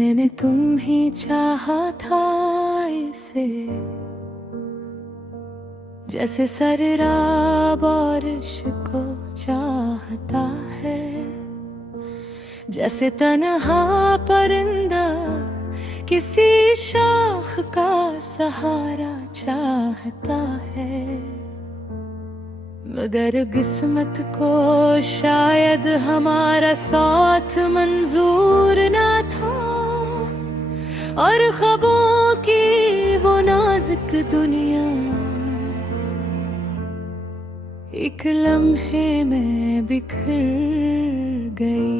मैंने तुम ही चाहा था इसे, जैसे सरेराब बारिश को चाहता है, जैसे तन्हा परिंदा किसी शाख का सहारा चाहता है। मगर किस्मत को शायद हमारा साथ मंजूर ना था, और ख्वाबों की वो नाजुक दुनिया एक लम्हे में बिखर गई।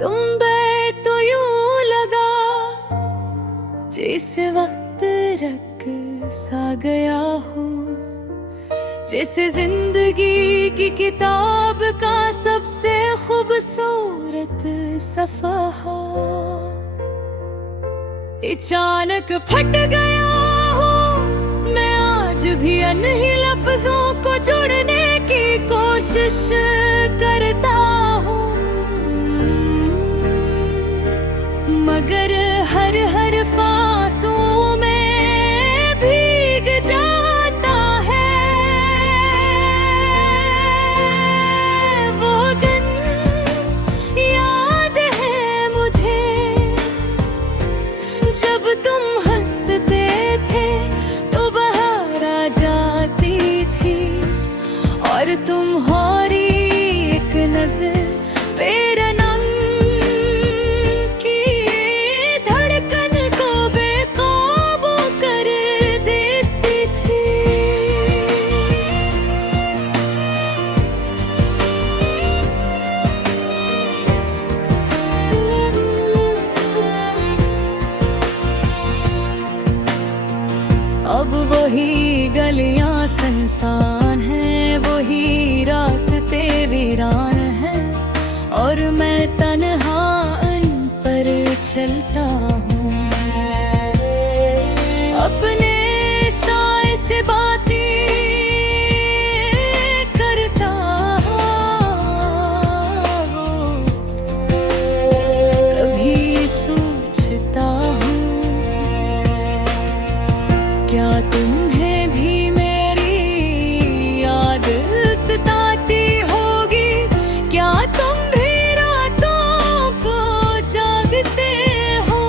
तुम पे तो यूं लगा जैसे वक्त रख सा गया हो, जैसे जिंदगी की किताब का सबसे खूबसूरत सफ़हा अचानक फट गया हो। मैं आज भी अनही लफ्जों को जोड़ने की कोशिश करता हूँ, मगर हर फांसों में भीग जाता है वो दिन। याद है मुझे जब तुम हंसते थे तो बाहर आ जाती थी, और तुम्हारी एक नजर अब वही गलियां सुनसान हैं, वही रास्ते वीरान हैं, और मैं तन्हा उन पर चलता हूँ। अपने साए से बातें करता हूँ, कभी सोचता हूँ क्या तुम्हें भी मेरी याद सताती होगी, क्या तुम भी रातों को जागते हो,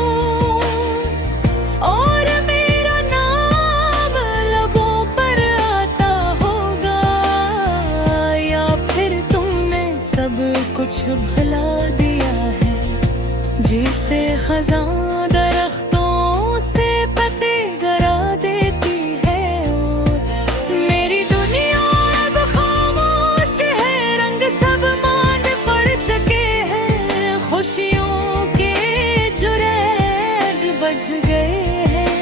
और मेरा नाम लबों पर आता होगा, या फिर तुमने सब कुछ भुला दिया है, जिसे खज़ां दरख्तों से पते खुशियों के जुरैद बज गए हैं।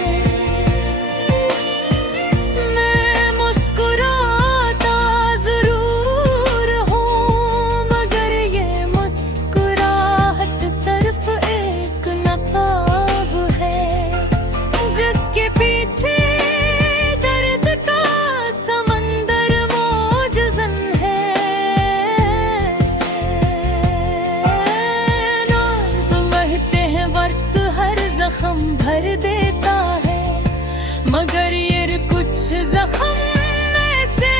मैं मुस्कुराता जरूर हूँ, मगर ये मुस्कुराहट सिर्फ एक नकाब है, जिसके पीछे दर्द का समंदर मौजज़न है। जख्म भर देता है, मगर ये कुछ जख्म ऐसे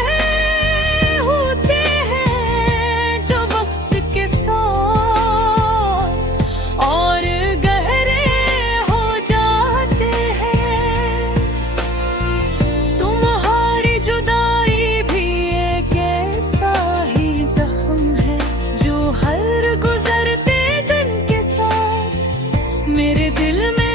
होते हैं जो वक्त के साथ और गहरे हो जाते हैं। तुम्हारी जुदाई भी एक ऐसा ही जख्म है, जो हर गुजरते दिन के साथ मेरे दिल में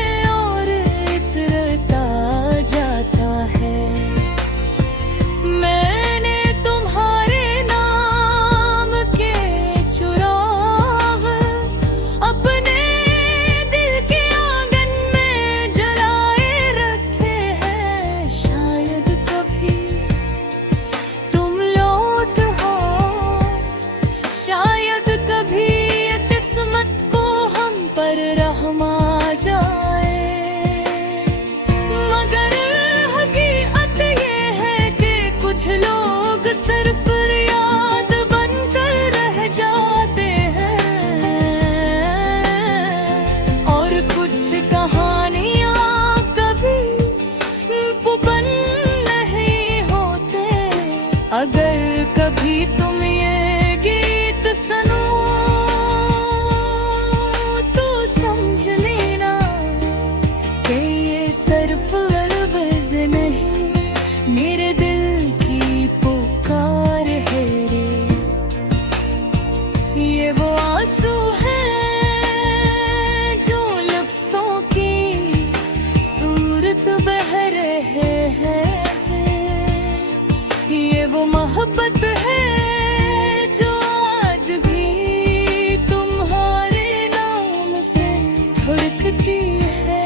धुड़कती है।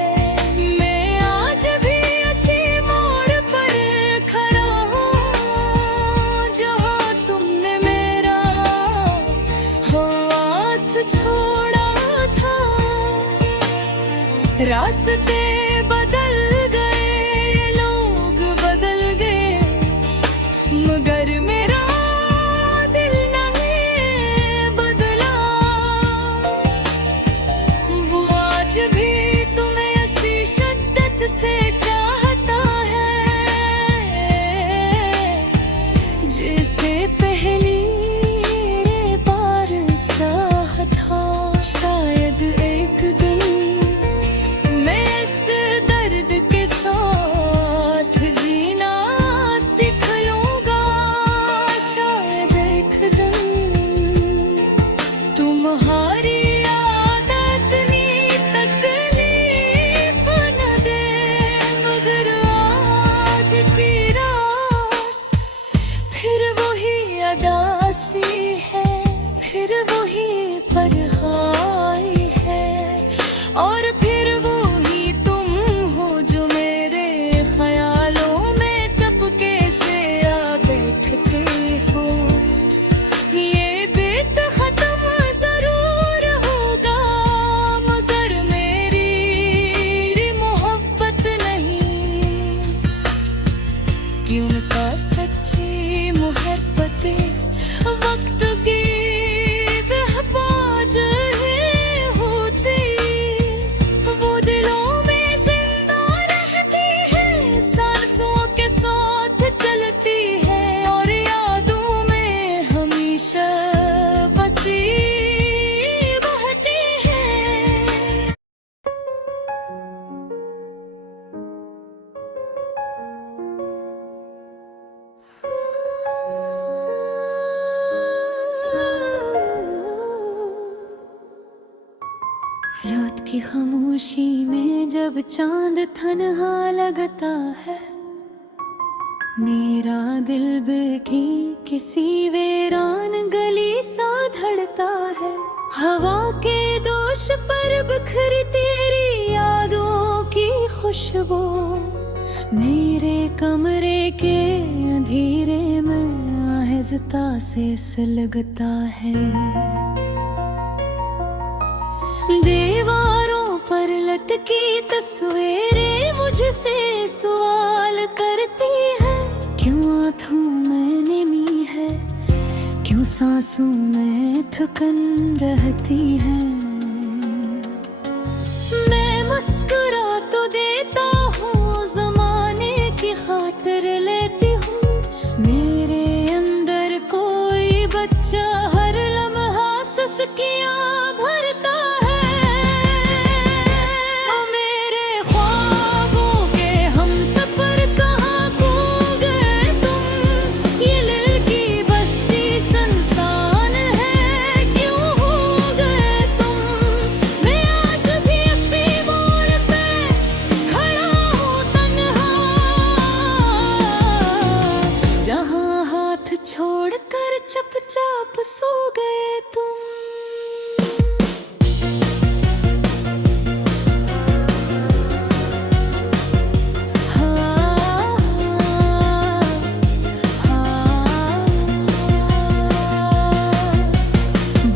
मैं आज भी उसी मोड़ पर खड़ा हूँ जहाँ तुमने मेरा हाथ छोड़ा था। रास्ते बदल गए, लोग बदल गए, मगर मेरा दिल नहीं बदला। वो आज भी तुम्हें ऐसी शिद्दत से चाहता है जैसे पहली बार चाहा था। शायद एक दिन मैं इस दर्द के साथ जीना सीख लूंगा। शायद एक दिन तुम्हारी आदत इतनी तकलीफ न दे, मगर आज की रात फिर वही अदासी है, फिर वही पढ़ाई है, और फिर वही तुम हो जो मेरे ख्यालों में चपके से आ बैठते हो। ये बीत खत्म जरूर होगा, मगर मेरी मोहब्बत नहीं। कि उनका सच्ची मोहब्बत वक्त की बेहबाज ही होती। वो दिलों में जिंदा रहती है, सांसों के साथ चलती है, और यादों में हमेशा बसी बहती है। रात की खामोशी में जब चांद तन्हा लगता है, मेरा दिल बेकी किसी वीरान गली सा धड़ता है। हवा के दोष पर बिखरी तेरी यादों की खुशबू मेरे कमरे के अंधेरे में आहिस्ता से सुलगता है। दीवारों पर लटकी तस्वीरें मुझसे सवाल करती हैं, क्यों आँखों में नमी है, क्यों सांसों में थकन रहती है। मैं मुस्कुरा तो देता हूँ, जमाने की खातिर लेती हूँ, मेरे अंदर कोई बच्चा हर लम्हा सिसकियाँ भरता है। छोड़कर चुपचाप सो गए तुम।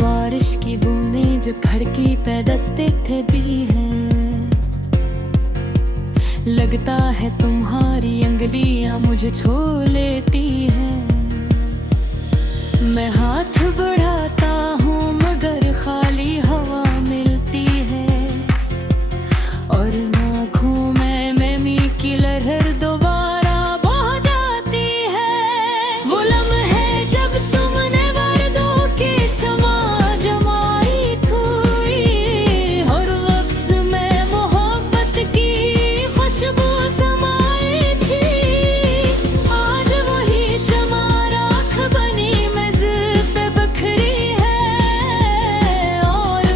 बारिश की बूंदें जो खिड़की पे दस्तक थे दी हैं, लगता है तुम्हारी अंगलियां मुझे छू लेती हैं। मैं हाथ बढ़ाता हूँ मगर खाली हवा मिलती है, और आँखों में नमी की लहर दोबारा बह जाती है। वो लम्हे जब तुमने पर्दों की शमा जमाई थी, और लफ्ज़ में मोहब्बत की खुशबू समाई थी। आज वही शमा राख बनी पे बखरी है, और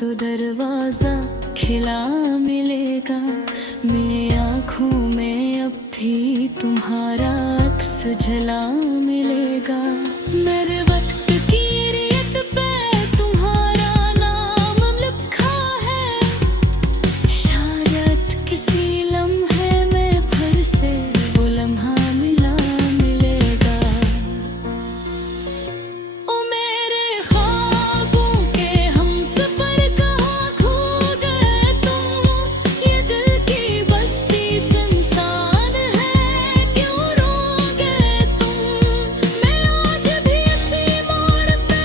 तो दरवाजा खिला मिलेगा। मेरी आँखों में अब भी तुम्हारा अक्स झला मिलेगा। मेरे वक्त की रेत पे तुम्हारा नाम लिखा है। शायद किसी लम्हे में फिर से वो लम्हा मिला मिलेगा। ओ मेरे ख्वाबों के हमसफर कहाँ खो गए तुम। ये दिल की बस्ती सुनसान है, क्यों रोगे तुम। मैं आज भी इसी मोड़ पे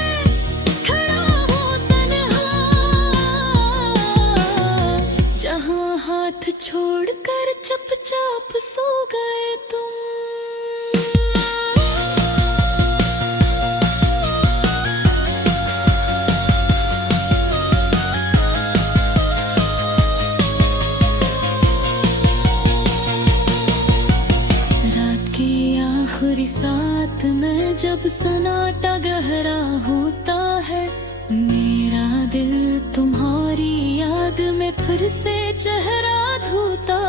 खड़ा हूँ तन्हा, जहाँ हाथ छोड़कर चुपचाप सो गए तुम। रात की आखिरी साथ में जब सन्नाटा गहरा होता है, मेरा दिल तुम्हारी याद में फिर से चेहरा धोता